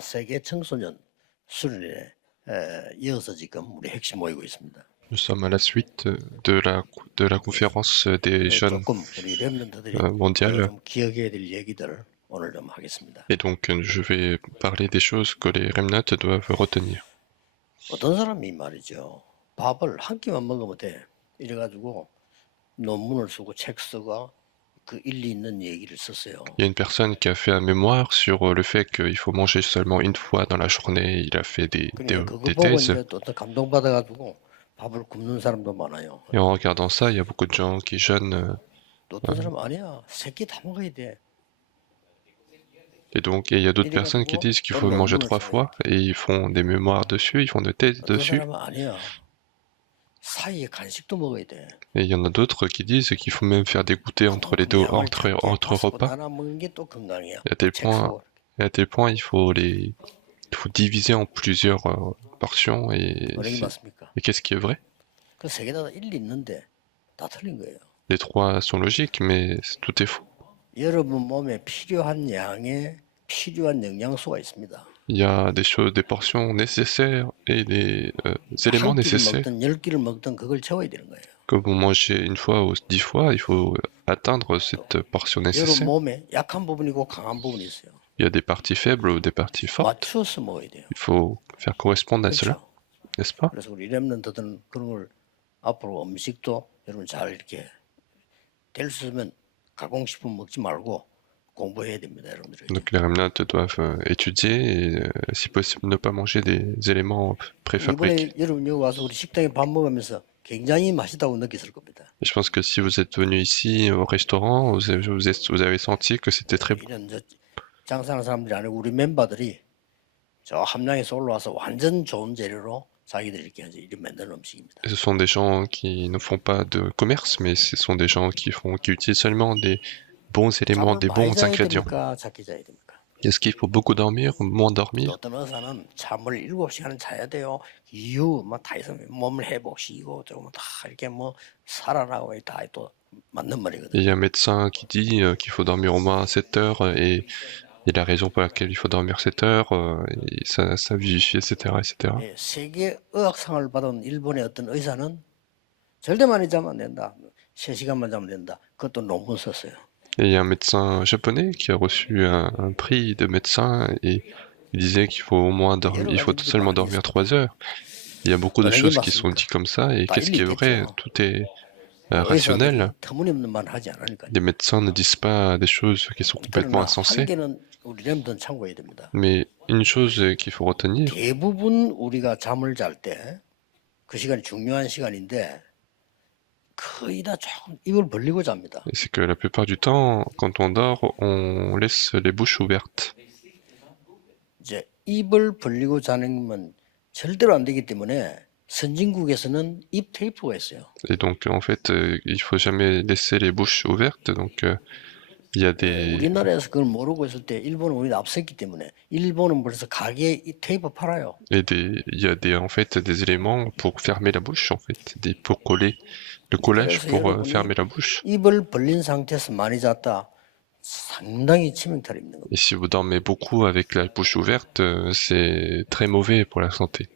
세계 청소년 수련회 이어서 지금 우리 핵심 모이고 있습니다. Nous sommes à la suite de la conférence des jeunes 조금 우리 렘넌트들이 mondiale 좀 기억해야 될 얘기들 오늘 좀 하겠습니다. et donc je vais parler des choses que les remnants doivent retenir. 어떤 사람이 말이죠. 밥을 한 끼만 먹으면 돼. 이래가지고 논문을 쓰고 책 쓰고 그 일리 있는 얘기를 썼어요. Il y a une personne qui a fait un mémoire sur le fait qu'il faut manger seulement une fois dans la journée. Il a fait 그러니까 그거 des 보고 thèses. 이제 또 어떤 감동받아가지고 밥을 굶는 사람도 많아요. Et en regardant ça, il y a beaucoup de gens qui jeûnent. 또 어떤 사람은 아니야. 세 끼 다 먹어야 돼. Et donc, il y a d'autres personnes qui disent qu'il faut manger 3 fois et ils font des mémoires dessus, ils font des thèses 어떤 dessus. 사람은 아니야. 사이에 간식도 먹어야 돼. Et il y en a d'autres qui disent qu'il faut même faire des goûters entre les deux, entre repas. 하나 먹는 게 또 건강이야. Et à tel point, il faut diviser en plusieurs portions. Et 맞습니까? qu'est-ce qui est vrai? 그 세 개 다 일리 있는데 다 틀린 거예요. Les trois sont logiques, mais tout est faux. 여러분 몸에 필요한 양에 필요한 영양소가 있습니다. Il y a des choses, des portions nécessaires et des éléments nécessaires. 먹든 10끼를 먹든 그걸 채워야 되는 거예요. Que vous mangez une fois ou 10 fois, il faut atteindre cette portion nécessaire. 여러분 몸에 약한 부분이고 강한 부분이 있어요. Il y a des parties faibles ou des parties fortes. 맞춰서 먹어야 돼요. Il faut faire correspondre à cela, n'est-ce pas? 그래서 우리 렘넌트들은 그런 걸 앞으로 음식도 여러분 잘 이렇게 될 수 있으면 가공식품 먹지 말고 공부해야 됩니다, 여러분들. Donc les remnants doivent étudier et, si possible, ne pas manger des éléments préfabriqués. 이번에 여러분 여기 와서 우리 식당에 밥 먹으면서 굉장히 맛있다고 느꼈을 겁니다. Je pense que si vous êtes venu ici au restaurant, vous avez senti que c'était très bon. 이런 장사하는 사람들이 아니고 우리 멤버들이 저 함양에서 올라와서 완전 좋은 재료로 자기들이 이렇게 이렇게 만드는 음식입니다. Ce sont des gens qui ne font pas de commerce, mais ce sont des gens qui utilisent seulement des bons éléments, des bons ingrédients. Est-ce qu'il faut beaucoup dormir ou moins dormir? 어떤 의사는 잠을 7시간 자야 돼요. 이유 다 있어. 몸을 회복시키고 조금 다 이렇게 살아나고 다 또 맞는 말이거든요. Il y a un médecin qui dit qu'il faut dormir au moins 7 heures et la raison pour laquelle il faut dormir 7 heures, et ça vivifie, etc., etc. 세계 의학상을 받은 일본의 어떤 의사는 절대 많이 자면 안 된다. 3시간만 자면 된다. 그것도 논문 썼어요. Et il y a un médecin japonais qui a reçu un prix de médecin et il disait qu'il faut au moins dormir, il faut seulement dormir 3 heures. Il y a beaucoup de choses qui sont dites comme ça et qu'est-ce qui est vrai? Tout est rationnel. Les médecins ne disent pas des choses qui sont complètement insensées. Mais une chose qu'il faut retenir, 대부분 우리가 잠을 잘 때 그 시간이 중요한 시간인데 거의 다 조금 입을 벌리고 잡니다. c'est que la plupart du temps, quand on dort, on laisse les bouches ouvertes. 이제 입을 벌리고 자는 건 절대로 안 되기 때문에 선진국에서는 입 테이프가 있어요. Et donc en fait, il faut jamais laisser les bouches ouvertes. Donc il y a des. 우리나라에서 그걸 모르고 있을 때 일본은 우리가 앞섰기 때문에 일본은 벌써 가게에 이 테이프 팔아요. Et il y a en fait des éléments pour fermer la bouche en fait, pour coller le collage pour fermer la bouche. 입을 벌린 상태에서 많이 잤다. 상당히 치명타를 입는 겁니다. Et si vous dormez beaucoup avec la bouche ouverte, c'est très mauvais pour la santé.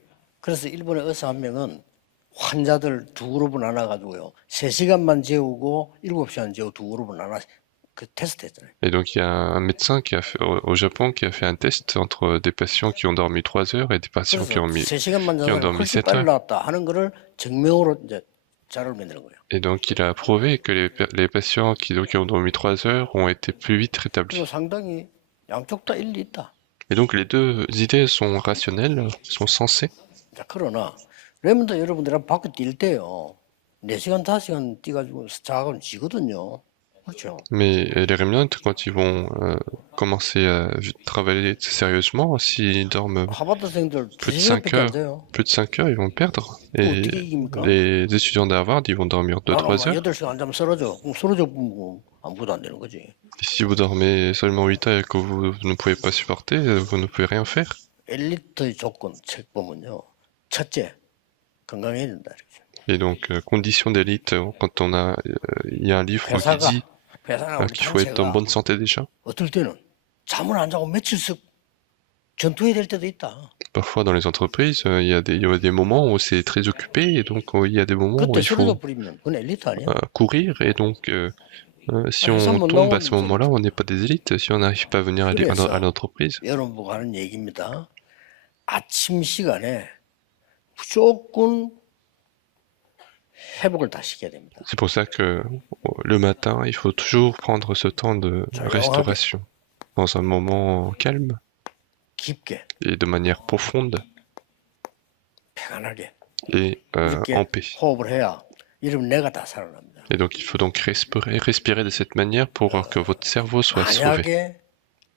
그래서 일본의 의사 한 명은 환자들 두 그룹을 나눠가지고요. 3시간만 재우고 7시간 재우고 두 그룹을 나눠 그 테스트 했잖아요. Et donc il y a un médecin qui a fait, au Japon qui a fait un test entre des patients qui ont dormi 3 heures et des patients qui ont dormi 7 heures. 나왔다 하는 거를 증명으로 이제 자료를 만드는 거예요. Et donc il a prouvé que les patients qui ont dormi 3 heures ont été plus vite rétablis. 상당히 양쪽 다 일리 있다. Et donc les deux idées sont rationnelles, sont sensées. 자, 그러나 렘넌트 여러분들은 밖에 뛸 때요. 4시간, 5시간 뛰가지고 자가면 지거든요. 그렇죠? Mais les remnants, quand ils vont commencer à travailler sérieusement, s'ils dorment plus de 5 heures, ils vont perdre. Et les étudiants d'Harvard, ils vont dormir 2-3 heures. 8시간 잠 쓰러져. 쓰러져 아무것도 안 되는 거지. Et si vous dormez seulement 8 heures et que vous ne pouvez pas supporter, vous ne pouvez rien faire. 엘리트의 조건 책 보면요. 첫째, 건강해야 된다. Et donc, condition d'élite, quand il y a un livre qui dit qu'il faut être en bonne santé déjà. 어떨 때는 잠을 안 자고 며칠씩 전투해야 될 때도 있다. Parfois dans les entreprises, il y a des moments où c'est très occupé et donc il y a des moments où 그때 il faut 쓰러져 버리면 그건 엘리트 아니야? courir et donc si 회사 on 못 tombe à ce 나오면 이제 moment-là, on n'est pas des élites. Si on n'arrive pas à venir à 그래서 l'entreprise. 여러분 보고 하는 얘기입니다. 아침 시간에 무조건 회복을 다 시켜야 됩니다. C'est pour ça que le matin, il faut toujours prendre ce temps de 조용하게, restauration dans un moment calme 깊게, et de manière profonde 평안하게 et 이렇게 en paix. 호흡을 해야 이러면 내가 다 살아납니다. Et donc il faut donc respirer de cette manière pour que votre cerveau soit sauvé. 만약에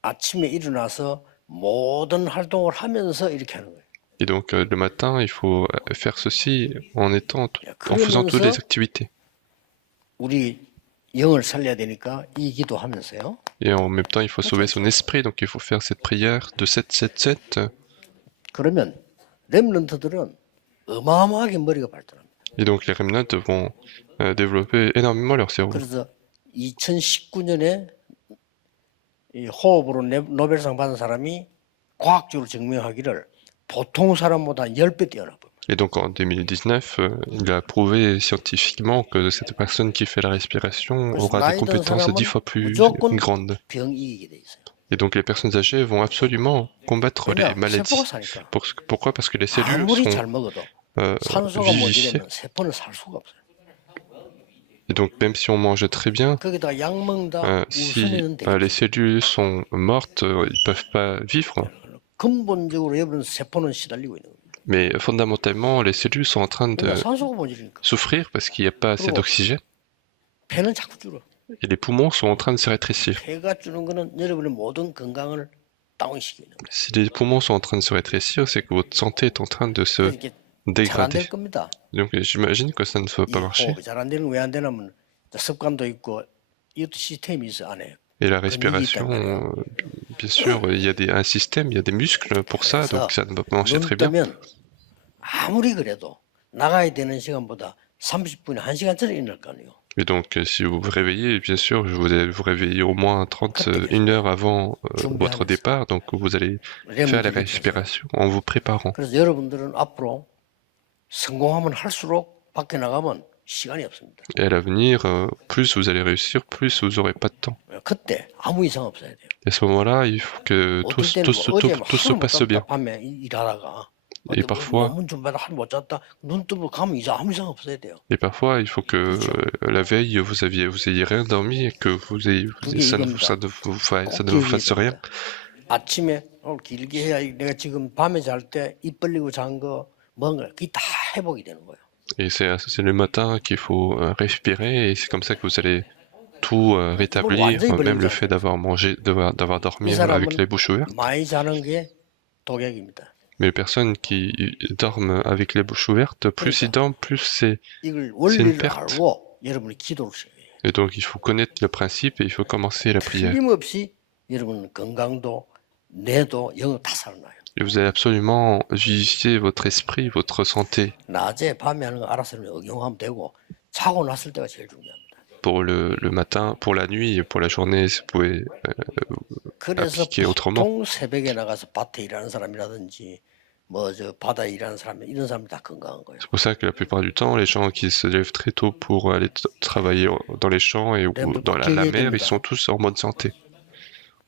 아침에 일어나서 모든 활동을 하면서 이렇게 하는 거예요. Et donc le matin, il faut faire ceci en faisant toutes les activités. 우리 영을 살려야 되니까 이 기도하면서요. Et en même temps, il faut sauver son esprit, donc il faut faire cette prière de 7-7-7. 그러면 렘넌트들은 어마어마하게 머리가 발달합니다. Et donc les remnants vont développer énormément leur cerveau. 그래서 2019년에 이 호흡으로 노벨상 받은 사람이 과학적으로 증명하기를 보통 사람보다 10배 뛰어나 보입니다. Et donc en 2019, il a prouvé scientifiquement que cette personne qui fait la respiration aura des compétences 10 fois plus grandes. 병 이기게 돼 있어요. Et donc les personnes âgées vont absolument combattre les 왜냐? maladies. 세포가 사니까. Pourquoi? Parce que les cellules 아무리 sont 잘 먹어도 산소가 vivifiées. 모자라면 세포는 살 수가 없어요. Et donc même si on mange très bien, 거기다 약 먹는다 si 웃으면 les cellules sont mortes, ils peuvent pas vivre. 근본적으로 여러분 세포는 시달리고 있는 겁니다. Mais fondamentalement, les cellules sont en train de 그러니까 산소가 모자라니까. souffrir parce qu'il n'y a pas assez d'oxygène. 폐는 자꾸 줄어. Et les poumons sont en train de se rétrécir. 폐가 줄는 거는 여러분의 모든 건강을 다운시키는 거예요. Si les poumons sont en train de se rétrécir, c'est que votre santé est en train de se 이게 잘 안 dégrader. 될 겁니다. Donc j'imagine que ça ne va 이 pas marcher. 호흡이 잘 안 되는 왜 안 되냐면 습관도 있고 이것도 시스템이 있어 안에. Et la respiration, bien sûr, il y a un système, il y a des muscles pour ça, donc ça ne va pas marcher 눈 très bien. 뜨면 아무리 그래도 나가야 되는 시간보다 30분에 1시간 전에 일어날 거 아니에요. Et donc, si vous vous réveillez, bien sûr, vous allez vous réveiller au moins 1 heure avant votre départ, donc vous allez faire la respiration en vous préparant. 그래서 여러분들은 앞으로 성공하면 할수록 밖에 나가면 시간이 없습니다. Et à l'avenir, plus vous allez réussir, plus vous n'aurez pas de temps. 그때 아무 이상 없어야 돼요. Et à ce moment-là, il faut que tout se passe bien. 밤에 일하다가 Et parfois, 논문 좀 받아 하루 못 잤다. 눈 뜨고 가면 아무 이상 없어야 돼요. et parfois, il faut que la veille, vous ayez rien dormi et que ça ne vous fasse rien. 아침에 오늘 길게 해야 내가 지금 밤에 잘 때 입 벌리고 잔 거 뭔가 그게 다 회복이 되는 거예요. Et c'est le matin qu'il faut respirer et c'est comme ça que vous allez tout rétablir, même le fait d'avoir mangé, d'avoir dormi avec les bouches ouvertes. 많이 자는 게 독약입니다. Mais les personnes qui dorment avec les bouches ouvertes, plus ils dorment, plus c'est 이걸 une 원리를 perte. 알고 여러분이 기도를 시작해요. Et donc il faut connaître le principe et il faut commencer la prière. 틀림없이 여러분 건강도 뇌도 영도 다 살아나요. Et vous allez absolument vivifier votre esprit, votre santé. 낮에 밤에 하는 거 알아서 응용하면 되고 자고 났을 때가 제일 중요합니다. Pour le matin, pour la nuit et pour la journée, vous pouvez 그래서 appliquer autrement. 보통 새벽에 나가서 밭에 일하는 사람이라든지 뭐 저 바다에 일하는 사람 이런 사람이 다 건강한 거예요. C'est pour ça que la plupart du temps, les gens qui se lèvent très tôt pour aller travailler dans les champs et dans la mer, ils sont tous en bonne santé.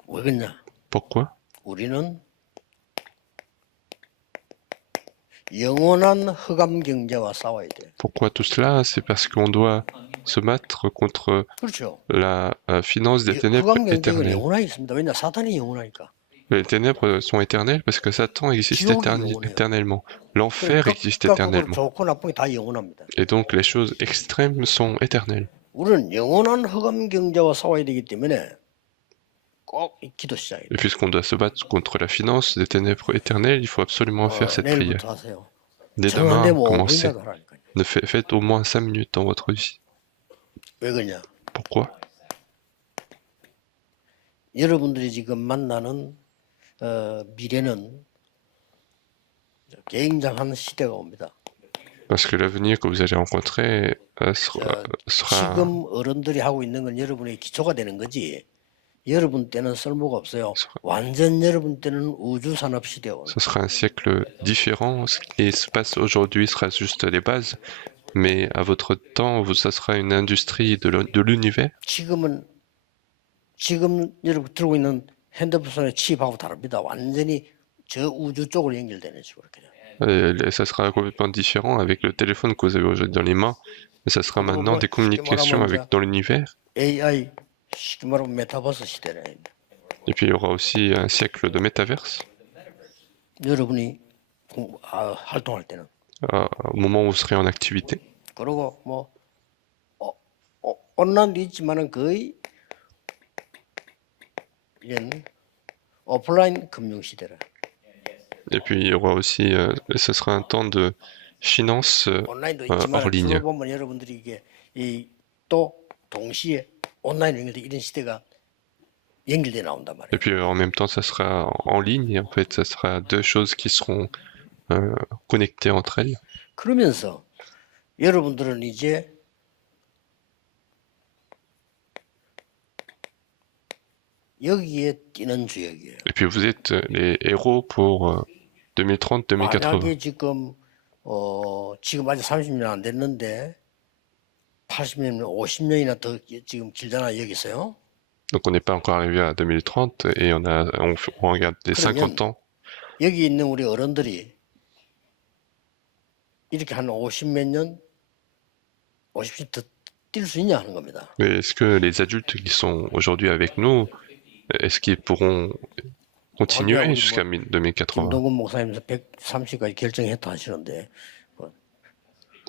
왜 그러냐? Pourquoi? 우리는 영원한 흑암 경제와 싸워야 돼. Pourquoi tout cela? C'est parce qu'on doit se battre contre 그렇죠. la finance des ténèbres 흑암 경제는 éternelles. 영원하게 있습니다. 왜냐? 사탄이 영원하니까. Les ténèbres sont éternelles parce que Satan existe éternellement. L'enfer existe éternellement. 좋고 나쁜 게 다 영원합니다. Et donc les choses extrêmes sont éternelles. 우리는 영원한 흑암 경제와 싸워야 되기 때문에 꼭 기도 시작해요. Et puisqu'on doit se battre contre la finance des ténèbres éternelles, il faut absolument faire cette prière. 내일부터 하세요. Dès 정 demain, 안 되면 commencez. 5분이라도 하라니까요. Faites au moins 5 minutes dans votre vie. 왜 그러냐? Pourquoi? 여러분들이 지금 만나는 미래는 굉장한 시대가 옵니다. Parce que l'avenir que vous allez rencontrer sera 지금 어른들이 하고 있는 건 여러분의 기초가 되는 거지. 여러분 때는 쓸모가 없어요. 완전 여러분 때는 우주 산업 시대에 오는. Ce sera un siècle différent. Ce qui se passe aujourd'hui sera juste les bases, mais à votre temps, ça sera une industrie de l'univers. 지금 여러분 들고 있는 핸드폰의 칩하고 다릅니다. 완전히 저 우주 쪽으로 연결되는 식으로 그래요. Et ça sera complètement différent avec le téléphone que vous avez aujourd'hui dans les mains, mais ça sera maintenant des communications dans l'univers. AI 쉽게 말하면 메타버스 시대네. Et puis il y aura aussi un siècle de métaverse. 여러분이 활동할 때는. Au moment où vous serez en activité. 그리고 뭐 온라인도 있지만은 거의 이런 오프라인 금융 시대라. Et puis il y aura aussi, ce sera un temps de finance 온라인도 hors 있지만 ligne. 주로 보면 여러분들이 이게 또 동시에 온라인 연결돼 이런 시대가 연결돼 나온단 말이에요. Et puis en même temps, ça sera en ligne. Et en fait, ça sera deux choses qui seront connectées entre elles. 그러면서 여러분들은 이제 여기에 뛰는 주역이에요. Et puis vous êtes les héros pour 2030-2080. 만약에 지금 아직 30년 안 됐는데 80년, 50년이나 더 지금 길잖아 여기서요. Donc on n'est pas encore arrivé à 2030 et on regarde les 50 ans. 여기 있는 우리 어른들이 이렇게 한 50몇 년, 50년 더 뛸 수 있냐 하는 겁니다. Mais est-ce que les adultes qui sont aujourd'hui avec nous, est-ce qu'ils pourront continuer jusqu'à 2080? 김동근 목사님 130까지 결정했다 하시는데.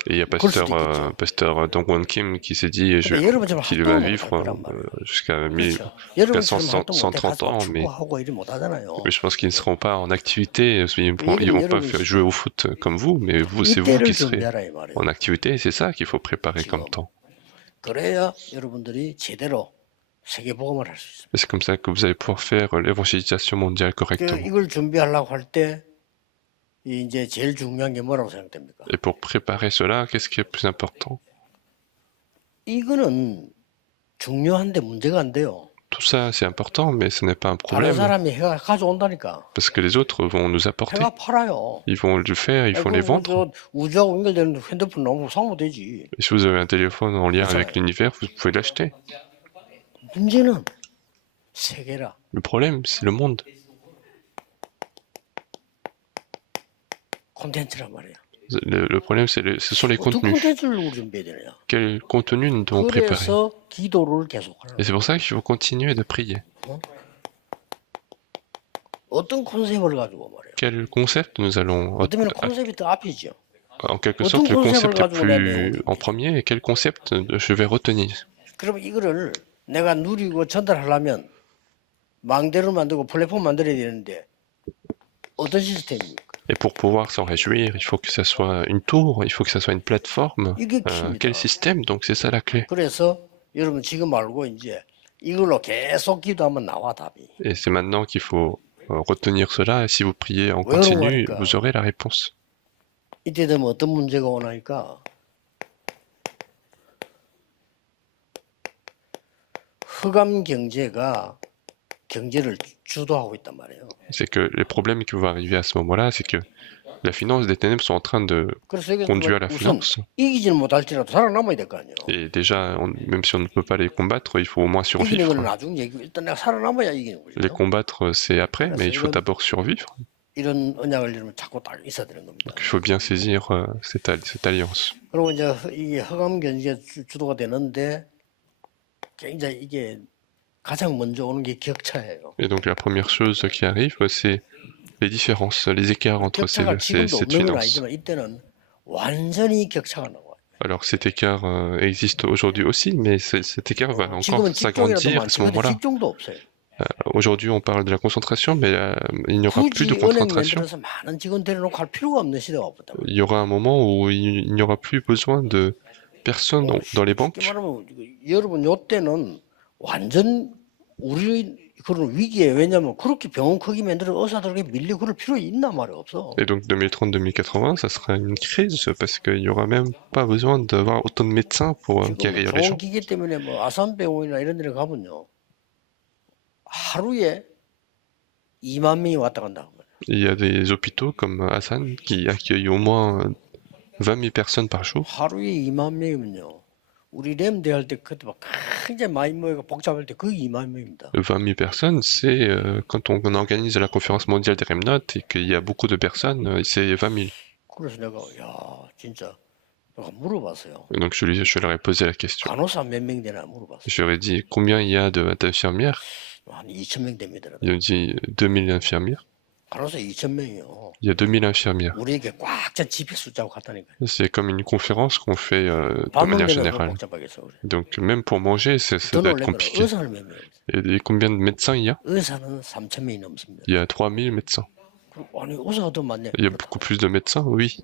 Et il y a pasteur Dongwon Kim qui s'est dit qu'il va vivre jusqu'à 130 ans, mais je pense qu'ils ne seront pas en activité, ils vont pas jouer au foot comme vous, mais c'est vous qui serez en activité, c'est ça qu'il faut préparer comme temps. C'est comme ça que vous allez pouvoir faire l'évangélisation mondiale correctement. Et pour préparer cela, qu'est-ce qui est le plus important? Tout ça, c'est important, mais ce n'est pas un problème. Parce que les autres vont nous apporter. Ils vont le faire, ils vont les vendre. Et si vous avez un téléphone en lien avec l'univers, vous pouvez l'acheter. Le problème, c'est le monde. Le problème, ce sont les contenus. Quel contenu nous devons préparer? Et c'est pour ça qu'il faut continuer de prier. Quel concept nous allons... En quelque sorte, le concept est plus en premier, et quel concept je vais retenir? Et pour pouvoir s'en réjouir, il faut que ça soit une tour, il faut que ça soit une plateforme. Quel système? Donc c'est ça la clé. Et c'est maintenant qu'il faut retenir cela, et si vous priez en continu, vous aurez la réponse. 이때 되면 어떤 문제가 오나니까 흑암 경제가 경제를 주도하고 있단 말이에요. C'est que les problèmes qui vont arriver à ce moment-là, c'est que la finance des ténèbres sont en train de conduire la finance. 이기지는 못할지라도 살아남아야 될 거 아니에요. Et déjà, même si on ne peut pas les combattre, il faut au moins survivre. 이기는 건 나중 얘기고 일단 내가 살아남아야 이기는 거죠. Les combattre, c'est après, mais il faut d'abord survivre. 이런 언약을 이루면 자꾸 딱 있어야 되는 겁니다. Donc il faut bien saisir cette alliance. 그리고 이제 이게 흑암 경제가 주도가 되는데 굉장히 이게 가장 먼저 오는 게 격차예요. Et donc la première chose qui arrive, c'est les différences, les écarts entre cette finance. 이때는 완전히 격차가 나와요. Alors cet écart existe aujourd'hui aussi, mais cet écart va encore s'agrandir à ce moment-là. Aujourd'hui, on parle de la concentration, mais il n'y aura plus de concentration. Il y aura un moment où il n'y aura plus besoin de personnes dans les banques. Et donc 2030-2080, ça sera une crise parce qu'il n'y aura même pas besoin d'avoir autant de médecins pour guérir les gens. 하루에 2만 명이 왔다 간다. Il y a des hôpitaux comme Hassan qui accueillent au moins 20 000 personnes par jour. 하루에 2만 명이면요. 우리 램 대할 때 그때 막 굉장히 많이 모이고 복잡할 때 그 2만 명입니다. 20 000 personnes, c'est quand on organise la conférence mondiale des Remnotes et qu'il y a beaucoup de personnes, c'est 20 000. 그래서 내가 야 진짜 내가 물어봤어요. Et donc je leur ai posé la question. 간호사 몇 명 되나 물어봤어요. Je leur ai dit combien il y a d'infirmières. 한 2천 명 됩니다. Ils ont dit 2000 infirmières. 간호사 2천 명이요. Il y a 2000 infirmières. 우리에게 꽉 찬 집회 숫자고 같다니까요. C'est comme une conférence qu'on fait de 밥 manière 먹는 데는 더 générale. 복잡하겠어. 그래. Donc même pour manger, ça 더 doit être 놀란 거는 compliqué. 의사는 몇 명? Et combien de médecins il y a? 의사는 3천 명이 넘습니다. Il y a 3000 médecins. 아니 의사가 더 많네. Il y a beaucoup plus de médecins, oui.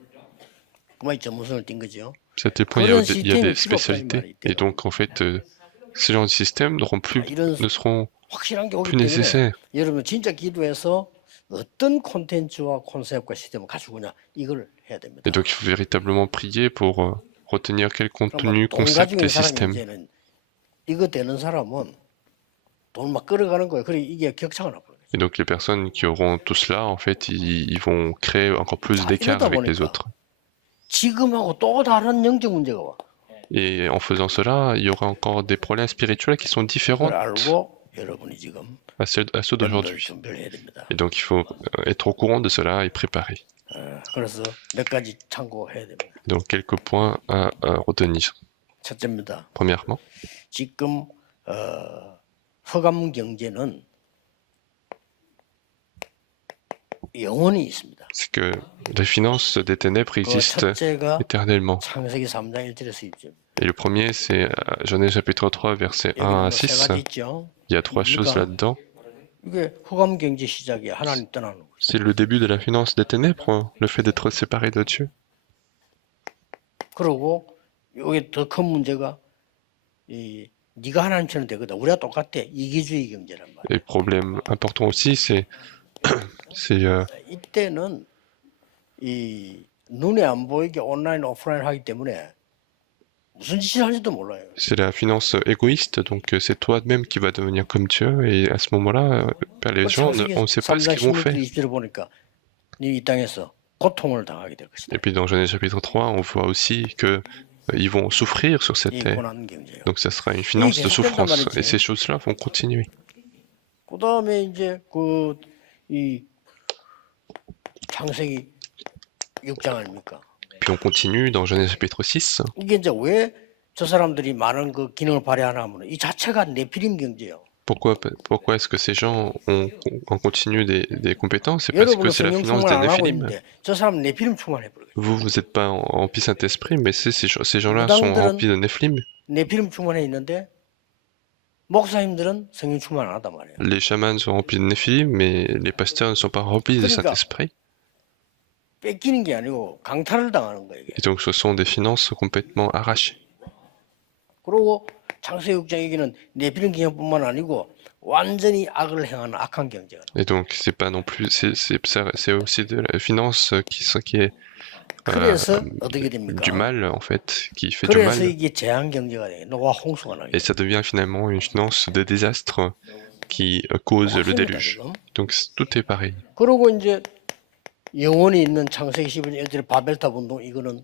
그만 전문성을 띈 거죠. Ça dépend, il y a des spécialités. Et donc en fait, ce genre de système ne seront 확실한 게 오기 plus 때문에 nécessaires. 여러분 진짜 기도해서 어떤 콘텐츠와 콘셉트와 시스템을 가지고 있냐 이걸 해야 됩니다. Et donc il faut véritablement prier pour retenir quel contenu, 돈 concept 가지고 et 있는 사람이 système. 이제는 이거 되는 사람은 돈 막 끌어가는 거예요. 그래 이게 격차가 나버려요. Et donc les personnes qui auront tout cela, en fait, ils vont créer encore plus d'écart 이러다 avec les 보니까 autres. 지금하고 또 다른 영적 문제가 와. Et en faisant cela, il y aura encore des problèmes spirituels qui sont différents 그걸 알고 여러분이 지금 à ceux 여러분들 d'aujourd'hui. 준비를 해야 됩니다. Et donc il faut être au courant de cela et préparer. 그래서 몇 가지 참고해야 됩니다. Donc quelques points à retenir. 첫째입니다. Premièrement, 지금 흑암 경제는 영원히 있습니다. c'est que les finances des ténèbres 그 existent 첫째가 éternellement. 창세기 3장 1절에서 2절. Et le premier, c'est Genèse chapitre 3, versets 1 à 여기는 세 6. 가지 있죠. Il y a trois choses là-dedans. 이게 흑암 경제 시작이야. 하나님 떠나는 거. C'est le début de la finance des ténèbres, le fait d'être séparé de Dieu. 그리고 여기 더 큰 문제가 이 네가 하나님처럼 되거든. 우리가 똑같아. 이기주의 경제란 말이야. Et le problème important aussi, c'est 이때는 이 눈에 안 보이게 온라인 오프라인 하기 때문에 무슨 짓을 하는지도 몰라요. c'est la finance égoïste, donc c'est toi-même qui vas devenir comme Dieu, et à ce moment-là, les gens, on ne sait pas ce qu'ils vont faire. 20절 보니까 이 땅에서 고통을 당하게 될 것이다. Et puis dans Genèse chapitre 3, on voit aussi que ils vont souffrir sur cette 이 terre. 고난 경제요. Donc ça sera une finance de souffrance, et ces choses-là vont continuer. 그다음에 이제 이 창세기 6장 아닙니까? Puis on continue dans Genèse chapitre 6. 이게 이제 왜 저 사람들이 많은 그 기능을 발휘하나 하면 이 자체가 네피림 경제예요. Pourquoi est-ce que ces gens ont continu des compétences? C'est parce que 여러분은 c'est la 성령 finance 충만 des 안 하고 Néphilim. 있는데 저 사람 네피림 충만해 버려요. Vous n'êtes pas remplis Saint-Esprit, mais ces gens-là sont remplis de Néphilim. 네피림 충만해 있는데 목사님들은 성령 충만 안 하단 말이에요. Les chamans sont remplis de Néphilim, mais les pasteurs ne sont pas remplis de 그러니까 Saint-Esprit. 뺏기는 게 아니고 강탈을 당하는 거예요. 이게. Et donc ce sont des finances complètement arrachées. 그리고 창세기 6장 얘기는 네피림 경제뿐만 아니고 완전히 악을 행하는 악한 경제가. Et donc c'est pas non plus, c'est aussi de la finance qui est 그래서 어떻게 됩니까? du mal en fait, qui fait du 그래서 mal. 이게 재앙 경제가 돼. 노아 홍수가 나게. Et ça devient finalement une finance de désastre qui cause le déluge. Donc tout est pareil. 그리고 이제 영원히 있는 창세기 11절 바벨탑 운동 이거는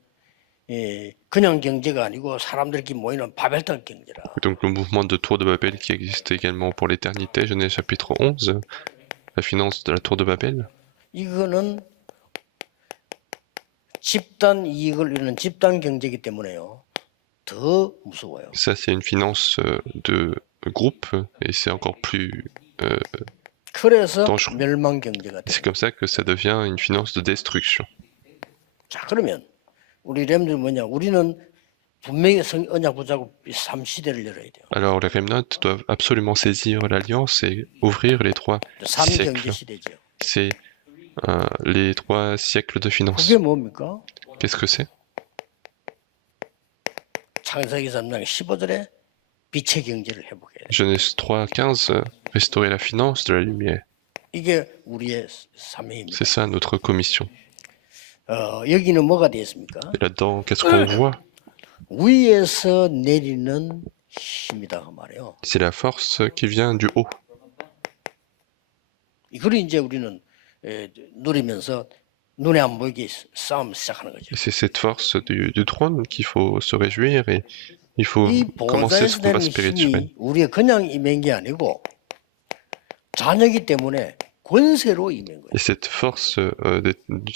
그냥 경제가 아니고 사람들끼리 모이는 바벨탑 경제라. Donc le mouvement de Tour de Babel qui existe également pour l'éternité, Genèse chapitre 11, la finance de la Tour de Babel. 이거는 집단 이익을 이루는 집단 경제이기 때문에요. 더 무서워요. Ça c'est une finance de groupe et c'est encore plus 그래서 dangereux. 멸망 경제가 돼. C'est comme ça que ça devient une finance de destruction. 자 그러면 우리 렘들 뭐냐? 우리는 분명히 언약 붙잡고 3시대를 열어야 돼요. Alors les Remnotes doivent absolument saisir l'alliance et ouvrir les trois 3경제 siècles. 시대죠. C'est les 3 siècles de finance. 그게 뭡니까? Qu'est-ce que c'est? 창세기 3장 15절에 빛의 경제를 회복해야 돼요. Genèse 3:15, restaurer la finance de la lumière. 이게 우리의 사명입니다. C'est ça notre commission. 여기는 뭐가 되었습니까? Et là-dedans, qu'est-ce qu'on voit? 위에서 내리는 힘이다 그 말이에요. C'est la force qui vient du haut. 이걸 이제 우리는 누리면서 눈에 안 보이게 싸움 시작하는 거죠. Et c'est cette force du trône qu'il faut se réjouir et il faut 이 commencer 보좌에서 ce combat 되는 spirituel. 힘이 우리가 그냥 임한 게 아니고 자녀이기 때문에 권세로 임한 거예요. Et cette force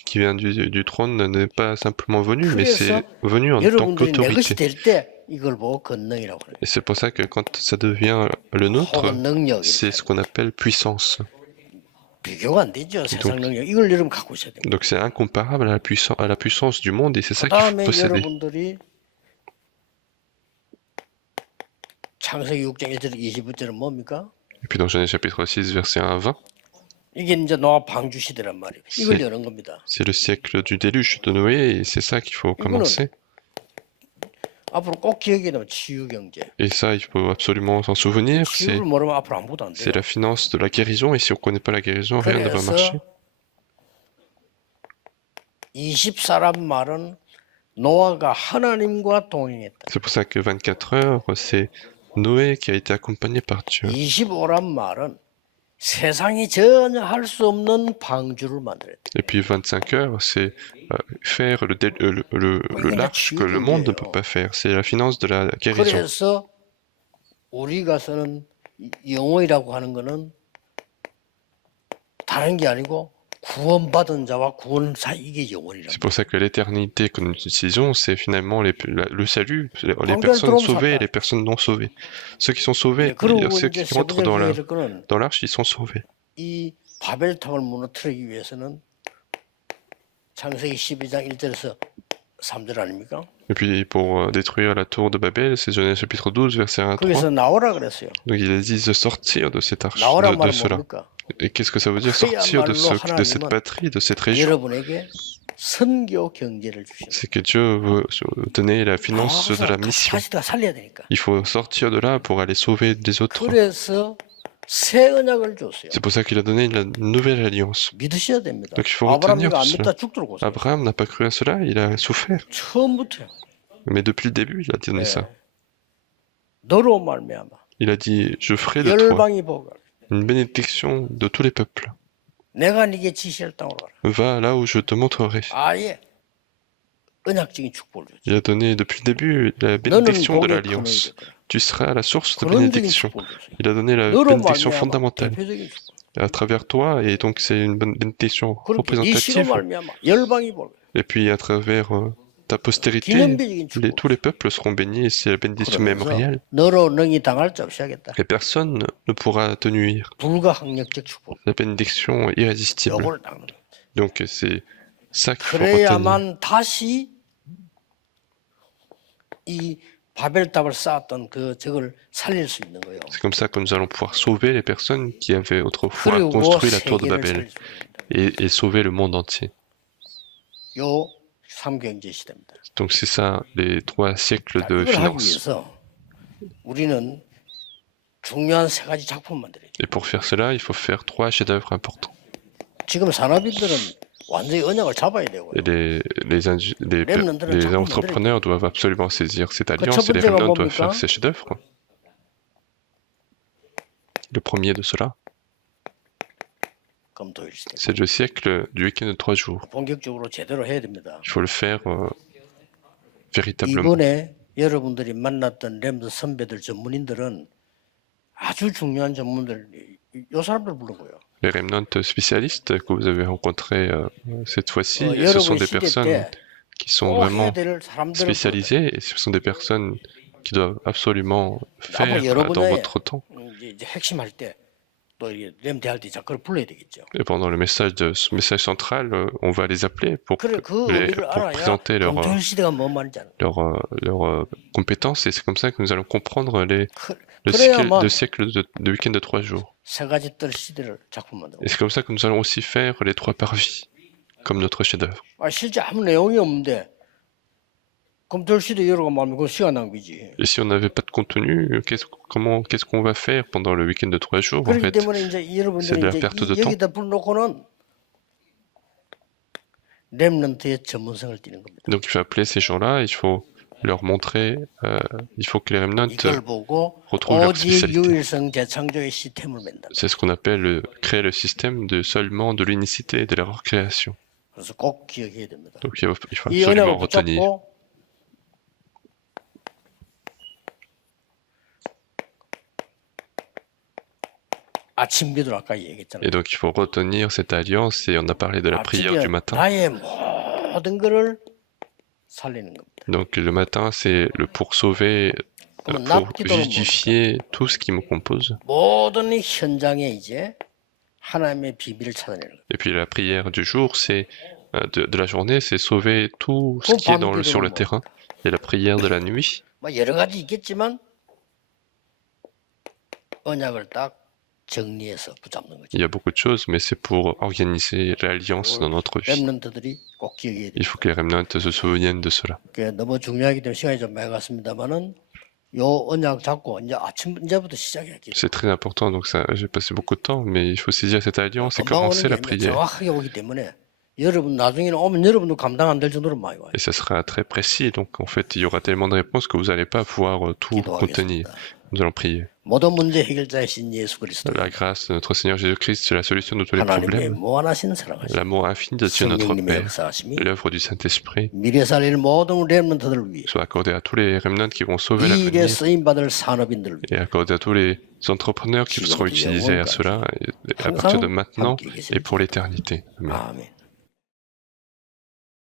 qui vient du trône n'est pas simplement venue, mais c'est venu en tant 여러분들이 내 것이 qu'autorité. 될 때 이걸 보고 권능이라고 그래요. Et c'est pour ça que quand ça devient le nôtre, 혹은 능력. c'est ce qu'on appelle puissance. 비교가 안 되죠. 세상 능력. 이걸 여러분 갖고 있어야 돼요. Donc c'est incomparable à la puissance du monde et c'est ça qu'il faut 그다음에 posséder. 여러분들이 창세기 6장 1절 20절은 뭡니까? Et puis dans Genèse chapitre 6, verset 1 à 20, 이게 이제 노아 방주 시대란 말이에요. 이걸 여는 겁니다. c'est le siècle du déluge de Noé et c'est ça qu'il faut commencer. 앞으로 꼭 기억해야 되면 치유 경제. Et ça, il faut absolument s'en souvenir, 치유를 모르면 앞으로 아무것도 안 c'est 돼요. la finance de la guérison et si on ne connaît pas la guérison, rien ne va marcher. 20사람 말은 노아가 하나님과 동행했다. C'est pour ça que 24 heures, c'est Noé qui a été accompagné par Dieu. 25란 말은 세상이 전혀 할 수 없는 방주를 만들었다. Et puis 25 heures, c'est faire l'arche que le monde ne peut pas faire. C'est la finance de la guérison. 그래서 우리가 쓰는 영혼이라고 하는 거는 다른 게 아니고 구원받은 자와 구원사 이게 영혼이라고. C'est pour ça que l'éternité que nous utilisons, c'est finalement le salut, les personnes sauvées et les personnes non sauvées. Ceux qui sont sauvés, ceux qui rentrent dans l'arche, ils sont sauvés. 이 바벨탑을 무너뜨리기 위해서는 창세기 12장 1절에서 3절 아닙니까? Et puis pour détruire la tour de Babel, c'est Genèse chapitre 12, verset 1 à 3. 거기서 나오라 그랬어요. Donc il a dit de sortir de cette arche, 나오라 de 말은 cela. 뭡니까? Et qu'est-ce que ça veut dire sortir de cette patrie, de cette région? 여러분에게 선교 경제를 주시는. C'est que Dieu veut donner la finance de la mission. 살려야 되니까. Il faut sortir de là pour aller sauver les autres. 그래서 새 언약을 줬어요. C'est pour ça qu'il a donné la nouvelle alliance. 믿으셔야 됩니다. Donc il faut retenir 아브라함이가 안 cela. 믿다 죽도록 고생. Abraham n'a pas cru à cela, il a souffert. 처음부터. Mais depuis le début, il a donné ça. 너로 말미암아. Il a dit, je ferai de toi 열방이 복을. une bénédiction de tous les peuples. 내가 네게 지시할 땅으로 가라. Va là où je te montrerai. 아예 언약적인 축복을 줬지. Il a donné depuis le début la bénédiction de l'alliance. Tu seras la source de bénédiction. Il a donné la bénédiction fondamentale à travers toi, et donc c'est une bonne bénédiction représentative. Et puis à travers ta postérité, tous les peuples seront bénis, et c'est la bénédiction mémoriale. Et personne ne pourra te nuire. La bénédiction irrésistible. Donc c'est ça qu'il faut retenir. C'est comme ça que nous allons pouvoir sauver les personnes qui avaient autrefois construit la tour de Babel et sauver le monde entier. Donc c'est ça, les 3 siècles de finance. Et pour faire cela, il faut faire 3 chefs-d'œuvre importants. Et les entrepreneurs doivent absolument saisir cette alliance et les remnants doivent faire ces chefs-d'œuvre. Le premier de cela, c'est le siècle du week-end de 3 jours. Il faut le faire véritablement. 여러분들이 만났던 렘드 선배들 전문인들은 아주 중요한 전문들 요 사람들 부른 거예요. Les remnants spécialistes que vous avez rencontrés cette fois-ci, ce sont des personnes qui sont vraiment spécialisées et ce sont des personnes qui doivent absolument faire dans votre temps. Et pendant le message central, on va les appeler pour présenter leurs compétences et c'est comme ça que nous allons comprendre le siècle de week-end de 3 jours. Et c'est comme ça que nous allons aussi faire les 3 parvis, comme notre chef-d'œuvre. Et si on n'avait pas de contenu, qu'est-ce qu'on va faire pendant le week-end de 3 jours? En fait, c'est de la perte de temps. Donc il faut appeler ces gens-là, il faut leur montrer, il faut que les remnants 이걸 보고 retrouvent leur 오직 spécialité. 유일성 재창조의 시스템을 만든다. C'est ce qu'on appelle créer le système de seulement de l'unicité et de la recréation. 그래서 꼭 기억해야 됩니다. Donc il faut 이 absolument 언약을 retenir. 붙잡고 아침 기도를 아까 얘기했잖아요. Et donc il faut retenir cette alliance et on a parlé de la prière du matin. 나의 모든 거를 살리는 겁니다. Donc le matin c'est le pour sauver, pour justifier tout ce qui me compose. 모든 현장에 이제 하나님의 비밀을 찾아내는 거예요. Et puis la prière du jour, c'est de la journée, c'est sauver tout ce qui est sur le terrain. Et la prière de la nuit. 뭐 여러 가지 있겠지만 언약을 딱 정리해서 붙잡는 거죠. Il y a beaucoup de choses, mais c'est pour organiser l'alliance dans notre vie. 렘넌트들이 꼭 기억해야 돼요. Il faut que les remnants se souviennent de cela. 너무 중요하기 때문에 시간이 좀 많이 갔습니다만은 요 언약 잡고 이제 이제부터 시작해야지. C'est très important, donc ça, j'ai passé beaucoup de temps, mais il faut saisir cette alliance et commencer la prière. 정확하게 오기 때문에 여러분 나중에는 오면 여러분도 감당 안 될 정도로 많이 와요. Et ça sera très précis, donc en fait, il y aura tellement de réponses que vous n'allez pas pouvoir tout retenir. Nous allons prier. 모든 문제 해결자이신 예수 그리스도. La grâce de notre Seigneur Jésus-Christ, c'est la solution de tous les 하나님의 problèmes. 무한하신 사랑하심. L'amour infini de Dieu notre 성령님의 Père, 역사하심이 l'œuvre du Saint-Esprit, 미래 살릴 모든 렘넌트들을 위해 soit accordé à tous les remnants qui vont sauver 이 일에 l'avenir 쓰임 받을 산업인들을 et 위해 accordé à tous les entrepreneurs qui seront utilisés à cela à partir de maintenant et pour l'éternité. Amen. 아멘.